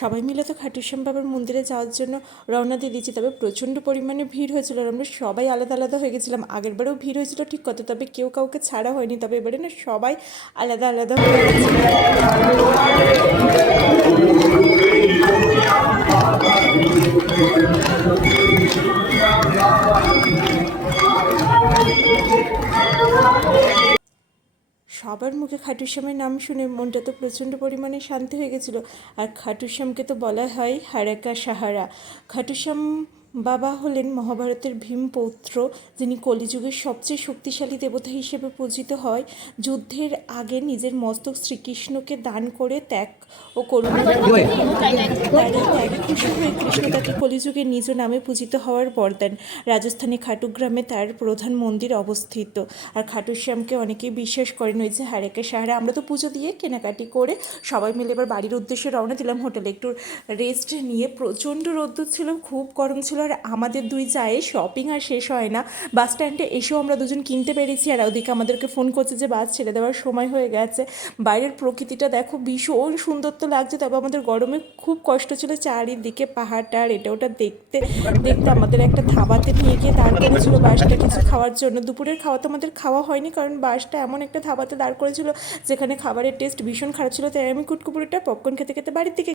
সবাই মিলে তো খাটুশ্যাম বাবার মন্দিরে যাওয়ার জন্য রওনা দিয়ে দিয়েছি, তবে প্রচণ্ড পরিমাণে ভিড় হয়েছিল আর আমরা সবাই আলাদা আলাদা হয়ে গেছিলাম। আগের বারেও ভিড় হয়েছিল ঠিক কত, তবে কেউ কাউকে ছাড়া হয়নি, তবে এবারে না সবাই আলাদা আলাদা হয়ে গেছিল। সবার মুখে খাটুশ্যামের নাম শুনে মনটা তো প্রচণ্ড পরিমাণে শান্তি হয়ে গেছিলো। আর খাটুশ্যামকে তো বলা হয় হারাকা সাহারা। খাটুশ্যাম বাবা হলেন মহাভারতের ভীমপৌত্র, যিনি কলিযুগের সবচেয়ে শক্তিশালী দেবতা হিসেবে পূজিত হয়। যুদ্ধের আগে নিজের মস্তক শ্রীকৃষ্ণকে দান করে ত্যাগ ও করুণা তার এই ত্যাগে খুশি হয়ে কৃষ্ণ তাকে কলিযুগে নিজ নামে পূজিত হওয়ার বর দেন। রাজস্থানে খাটুগ্রামে তার প্রধান মন্দির অবস্থিত। আর খাটুশ্যামকে অনেকেই বিশ্বাস করেন ওই যে হারেকে সাহারা। আমরা তো পুজো দিয়ে কেনাকাটি করে সবাই মিলে এবার বাড়ির উদ্দেশ্যে রওনা দিলাম। হোটেলে একটু রেস্ট নিয়ে, প্রচণ্ড রোদ্দুর ছিল, খুব গরম ছিল। আর আমাদের দুই যায় শপিং আর শেষ হয় না। বাস স্ট্যান্ডে এসেও আমরা দুজন কিনতে পেরেছি, আর ওদিকে আমাদেরকে ফোন করছে যে বাস ছেড়ে দেওয়ার সময় হয়ে গেছে। বাইরের প্রকৃতিটা দেখো, ভীষণ সুন্দর তো লাগছে, তবে আমাদের গরমে খুব কষ্ট ছিল। চারিদিকে পাহাড়টা আর এটা ওটা দেখতে দেখতে আমাদের একটা ধাবাতে নিয়ে গিয়ে দাঁড় করেছিল বাসটা কিছু খাওয়ার জন্য। দুপুরের খাওয়া তো আমাদের খাওয়া হয়নি, কারণ বাসটা এমন একটা ধাবাতে দাঁড় করেছিল যেখানে খাবারের টেস্ট ভীষণ খারাপ ছিল। তাই আমি কুটকুপুরিটা পপকর্ন খেতে খেতে বাড়ির দিকে